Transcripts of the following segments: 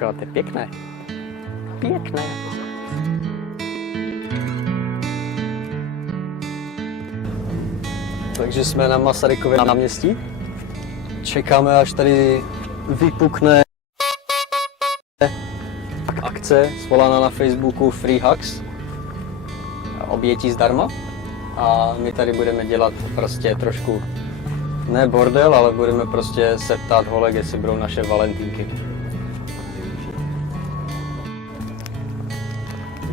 Jako, to je pěkné. Pěkné. Takže jsme na Masarykově náměstí. Čekáme, až tady vypukne akce svolaná na Facebooku Free Hugs. Obětí zdarma. A my tady budeme dělat prostě trošku, ne bordel, ale budeme prostě se ptát holek, jestli budou naše valentínky.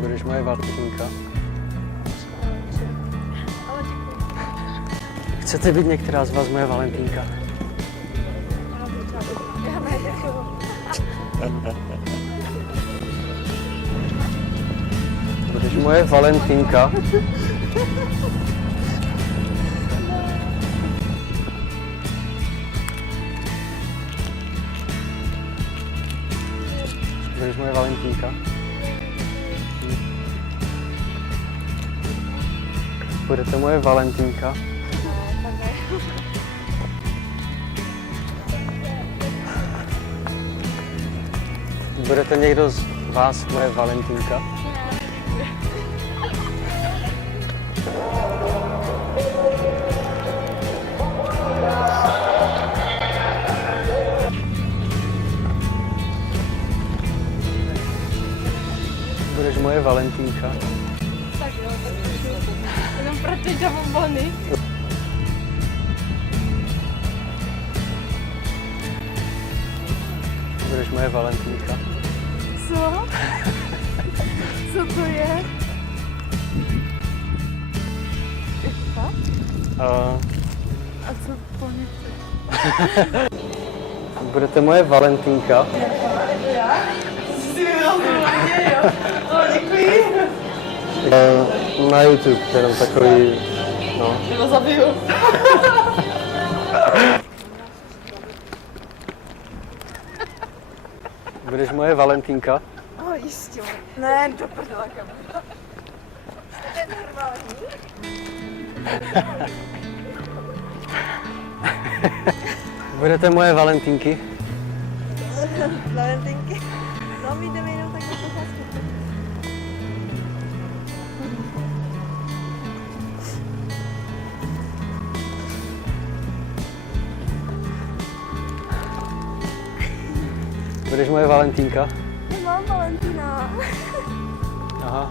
Budeš moje valentínka? Chcete být některá z vás moje valentínka? Budeš moje valentínka? Budeš moje valentínka? Budete moje valentínka? Budete někdo z vás moje valentínka? Budeš moje valentínka? Tak jo, jenom pro ty bombony. Budeš moje valentínka? Co? Co to je? A co po mně chceš? Budete moje valentínka? Já? Jsi vybral mě, jo? No, děkuji. Na YouTube, jenom takový, no. Nebo zabiju. Budeš moje valentínka? Jistě. Ne, do prdela kamera. To je normální. Budete moje valentínky? Valentínky? No, my jdeme jenom takhle pocházku. Budeš moje valentínka? Nemám Valentína. Aha.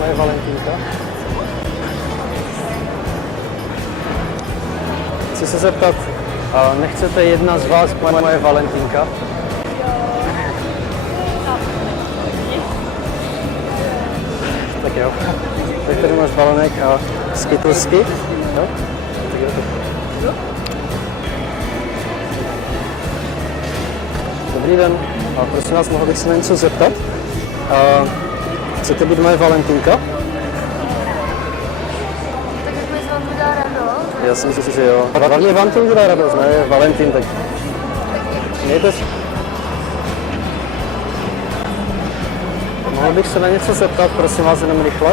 Moje valentínka? Chci se zeptat, nechcete jedna z vás moje valentínka? Tak jo. Tak tady máš balonek a skytlsky. Jo? Tak jo. Dobrý den. A prosím vás, mohl bych se na něco zeptat? Chcete být moje valentínka? Tak jak vám to dá radost? Já si myslím, že jo. Hlavně vám to udělá radost, ne? Valentín, tak mějte si. Mohl bych se na něco zeptat, prosím vás, jenom rychle.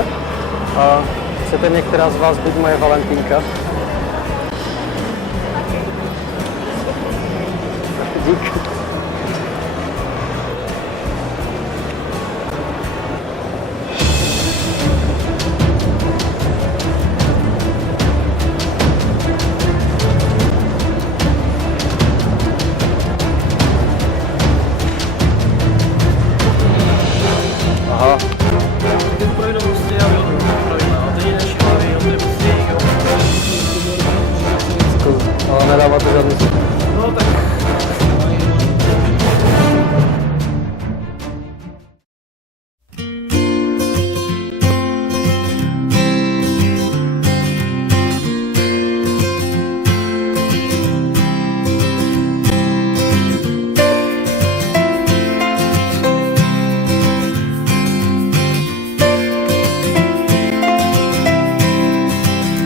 Chcete některá z vás být moje valentínka? Díky. Aha. Ale nedává to žádný.